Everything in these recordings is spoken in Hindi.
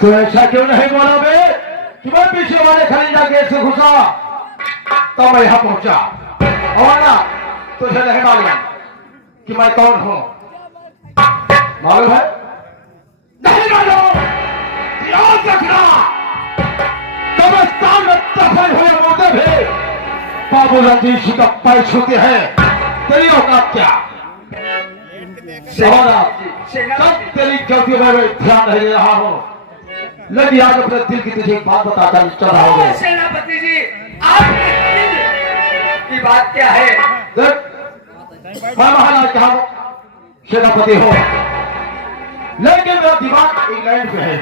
तो ऐसा क्यों नहीं बोला बे कि मैं पीछे वाले खरीदा गेट से घुसा तो मैं यहाँ पहुंचा और ना तुझे नहीं मालूम कि मैं कौन हूँ? मालूम है? नहीं मालूम? याद रखना, कब्रिस्तान में दफन हुए मुर्दे भी बाबू रणजीत सिंह का पैर छूते हैं। तेरी औकात क्या? सब तेरी गलती में ध्यान नहीं दे रहा हूँ, लेकिन आज अपने दिल की तुझे एक बात बताता चल रहा हूँ। सेनापति जी, आपके दिल की बात क्या है? मैं महाराज का सेनापति हूँ, लेकिन मेरा दिमाग इंग्लैंड में है।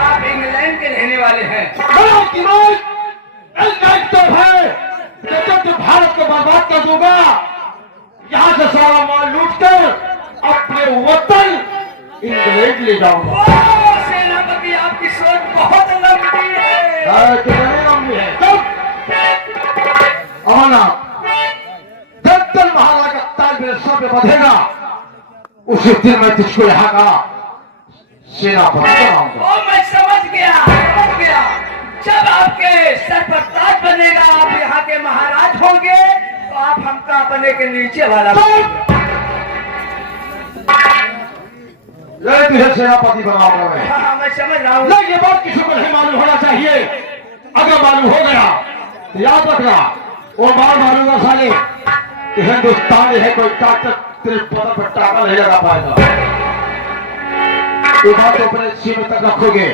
आप इंग्लैंड के रहने वाले हैं? मेरा दिमाग इंग्लैंड तो है, लेकिन तो भारत को बर्बाद कर दूंगा, यहाँ से सारा माल लूट कर अपने वतन इंग्लैंड ले जाऊंगा। सेनापति, आपकी सोच बहुत लंबी है। कितनी लंबी है? आना, जब तक महाराज का ताज मेरे सर पे बंधेगा, उसी दिन मैं तुझको यहाँ का सेनापति बनाऊंगा। मैं समझ गया, समझ गया। जब आपके सर पर ताज बनेगा, आप यहाँ के महाराज होंगे, तो आप हमका बने के नीचे वाला तुझे सेनापति बनाऊंगा मैं। हाँ, मैं समझ रहा हूँ। लेकिन ये बात किसी को नहीं मालूम होना चाहिए। अगर मालूम हो गया तो याद रखना, वो बार मारूंगा साले कि हिंदुस्तानी है, कोई डॉक्टर तेरे पदर पर टाका नहीं लगा पाएगा। ये बात तो अपने सीने तक रखोगे।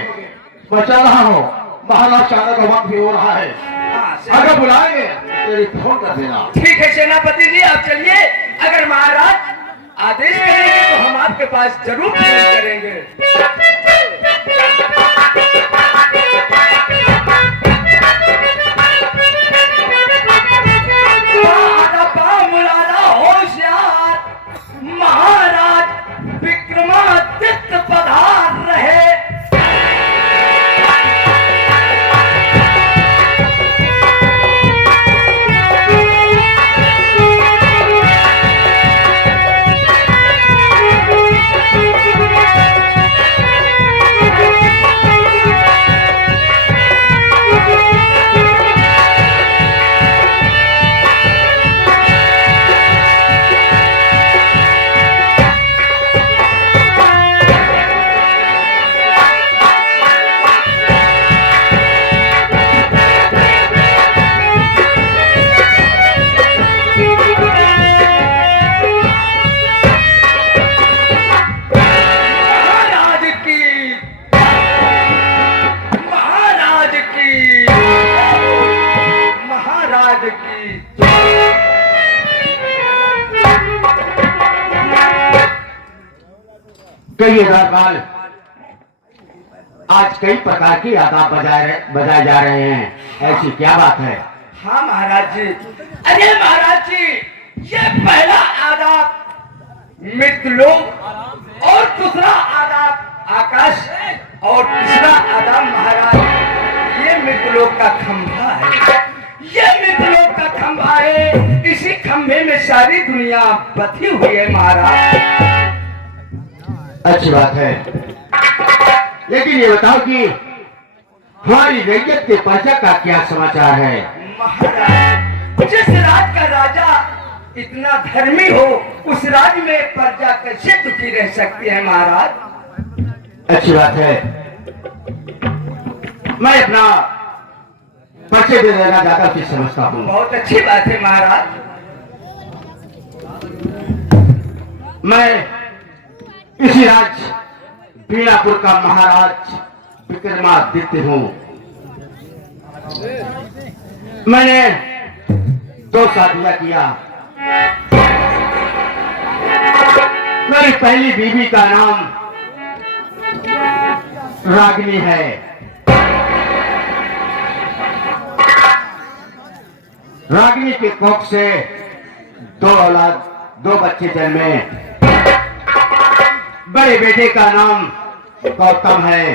मैं चल रहा हूँ, महाराज चाहने का वक्त भी हो रहा है। अगर बुलाएंगे तेरी फोन कर देना। ठीक है सेनापति जी, आप चलिए। अगर महाराज आदेश करेंगे तो हम आपके पास जरूर फोन करेंगे। होशियार महाराज विक्रमादित्य पधार रहे। कई दरबार आज कई प्रकार की आदाब बजाए जा रहे हैं, ऐसी क्या बात है? हाँ महाराज जी। अरे महाराज जी, ये पहला आदाब मृतलोक और दूसरा आदाब आकाश और तीसरा आदाब महाराज ये मृतलोक का खंभा है। ये मृतलोक का खंभा है, इसी खंभे में सारी दुनिया बधी हुई है महाराज। अच्छी बात है, लेकिन ये बताओ कि हमारी रैयत के प्रजा का क्या समाचार है? महाराज, जिस राज का राजा इतना धर्मी हो, उस राज में प्रजा कैसे दुखी रह सकती है महाराज? अच्छी बात है, मैं अपना परिचय दे देना ज्यादा उचित समझता हूँ। बहुत अच्छी बात है महाराज। मैं इसी राज बीनापुर का महाराज विक्रमादित्य हूँ। मैंने 2 शादियां किया। मेरी पहली बीवी का नाम रागिनी है। रागिनी के कोख से 2 बच्चे जन्मे। बड़े बेटे का नाम गौतम है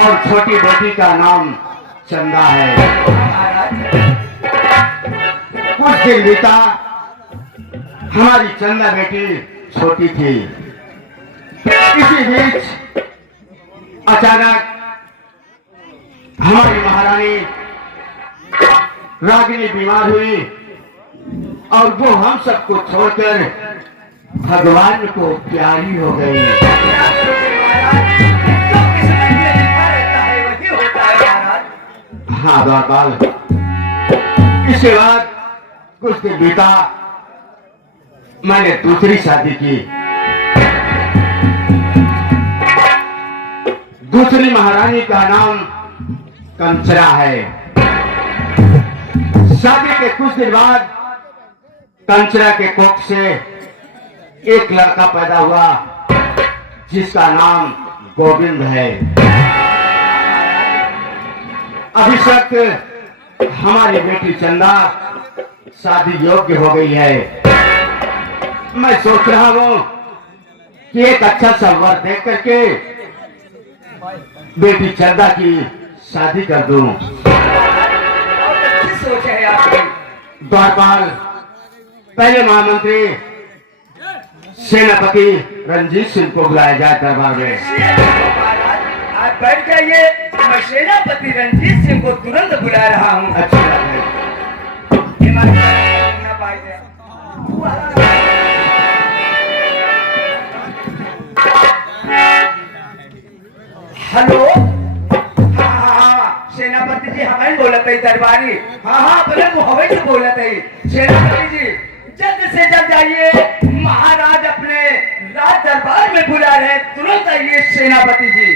और छोटी बेटी का नाम चंदा है। कुछ दिन बीता, हमारी चंदा बेटी छोटी थी। इसी बीच अचानक हमारी महारानी रागिनी बीमार हुई और वो हम सबको छोड़कर भगवान को प्यारी हो गई। हाँ द्वारपाल, इसके बाद कुछ दिन बीता, मैंने दूसरी शादी की। दूसरी महारानी का नाम कंचरा है। शादी के कुछ दिन बाद कंचरा के कोख से एक लड़का पैदा हुआ जिसका नाम गोविंद है। अभी तक हमारी बेटी चंदा शादी योग्य हो गई है। मैं सोच रहा हूं कि एक अच्छा सा वर देख करके बेटी चंदा की शादी कर दूं। अच्छी सोच है आपकी। द्वारपाल, पहले महामंत्री सेनापति रंजीत सिंह को बुलाया जाए दरबार में। आप बैठ जाइए, मैं सेनापति रंजीत सिंह को तुरंत बुला रहा हूँ। अच्छी बात है। हेलो, हाँ, सेनापति जी हमें बोलत है दरबारी। हाँ बोले वो हमें से बोलत है। सेनापति जी जल्द से जल्द आइए, महाराज अपने राज दरबार में बुला रहे हैं, तुरंत आइए सेनापति जी।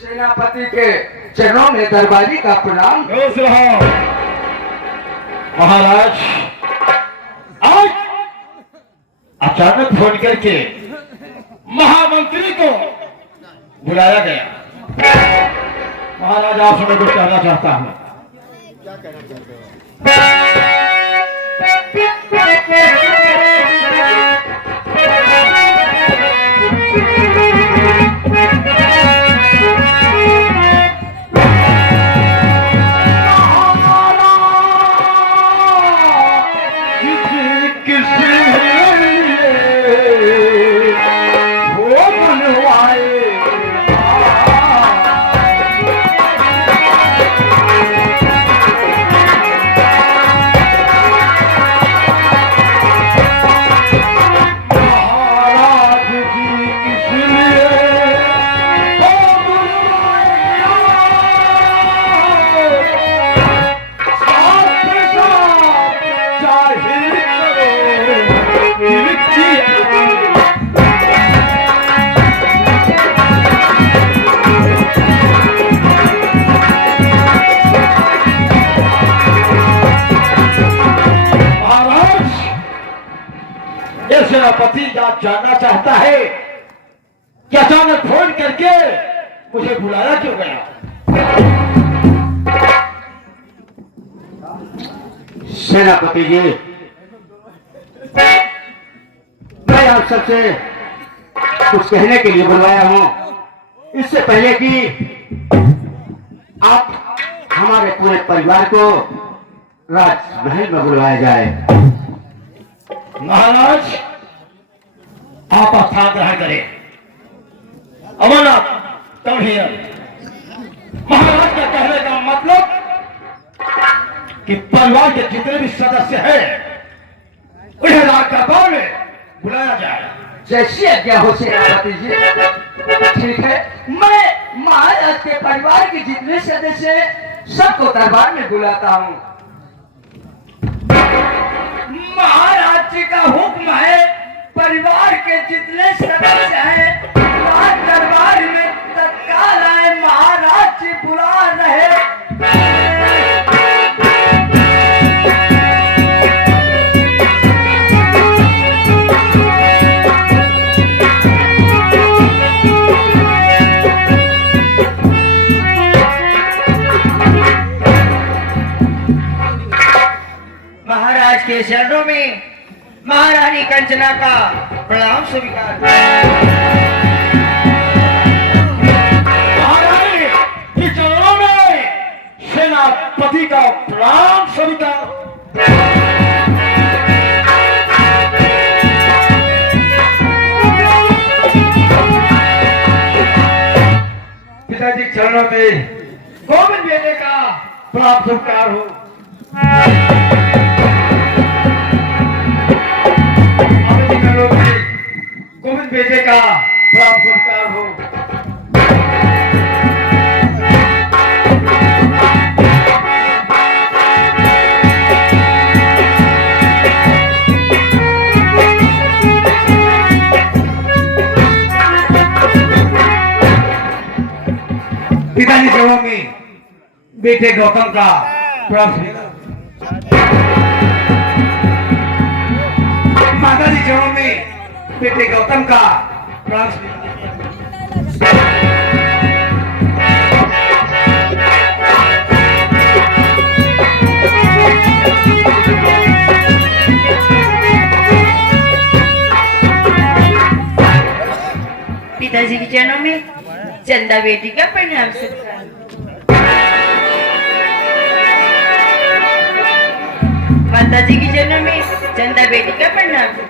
सेनापति के चरणों में दरबारी का प्रणाम। महाराज, आज अचानक फोन करके महामंत्री को बुलाया गया। महाराज, आप समय कुछ कहना चाहता हूं। क्या कहना चाहते हो? सेनापति जानना चाहता है कि अचानक फोन करके मुझे बुलाया क्यों गया। सेनापति जी, मैं आप सबसे कुछ कहने के लिए बुलवाया हूं, इससे पहले कि आप हमारे पूरे परिवार को राजमहल में बुलवाया जाए। महाराज, आप स्थान ग्रहण करें। Amarnath, come here. महाराज का कहने का मतलब कि परिवार के जितने भी सदस्य हैं उन्हें राज दरबार में बुलाया जाए। जैसी आज्ञा हो सेनापति जी। ठीक है, मैं महाराज के परिवार के जितने सदस्य हैं सबको दरबार में बुलाता हूँ। महाराज जी का हुक्म है, परिवार के जितने सदस्य हैं राज दरबार में तत्काल आए। महाराज जी बुला रहे। में महारानी कंचना का प्रणाम स्वीकार। महारानी के चरणों में सेनापति का प्रणाम स्वीकार। पिताजी के चरणों में गोविंद बेटे का प्रणाम स्वीकार हो। गोविंद बेटे का प्रणाम स्वीकार हो। पिताजी चरणों में बेटे गौतम का प्रणाम स्वीकार। माताजी चरणों में बेटे गौतम का प्रणाम स्वीकार। पिताजी के चरणों में चंदा बेटी का प्रणाम स्वीकार। माताजी के चरणों में चंदा बेटी का प्रणाम।